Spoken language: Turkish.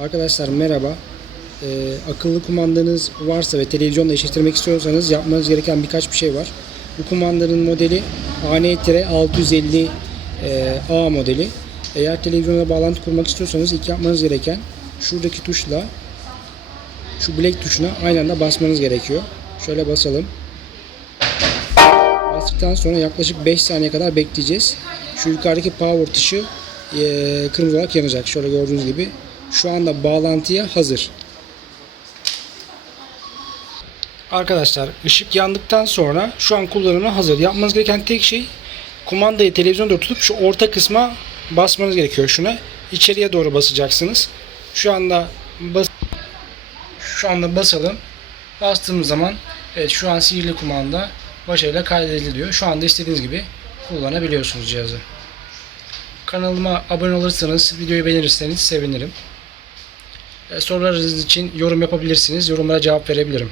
Arkadaşlar merhaba. Ee, akıllı kumandanız varsa ve televizyonla eşleştirmek istiyorsanız yapmanız gereken birkaç bir şey var. Bu kumandanın modeli AN-650 e, modeli. Eğer televizyona bağlantı kurmak istiyorsanız ilk yapmanız gereken şuradaki tuşla şu black tuşuna aynı anda basmanız gerekiyor. Şöyle basalım. Bastıktan sonra yaklaşık 5 saniye kadar bekleyeceğiz. Şu yukarıdaki power tuşu e, kırmızı olarak yanacak. Şöyle gördüğünüz gibi. Şu anda bağlantıya hazır. Arkadaşlar ışık yandıktan sonra şu an kullanıma hazır. Yapmanız gereken tek şey kumandayı televizyonda tutup şu orta kısma basmanız gerekiyor. Şuna içeriye doğru basacaksınız. Şu anda bas şu anda basalım. Bastığımız zaman evet şu an sihirli kumanda başarıyla kaydediliyor. Şu anda istediğiniz gibi kullanabiliyorsunuz cihazı. Kanalıma abone olursanız, videoyu beğenirseniz sevinirim. E, Sorularınız için yorum yapabilirsiniz. Yorumlara cevap verebilirim.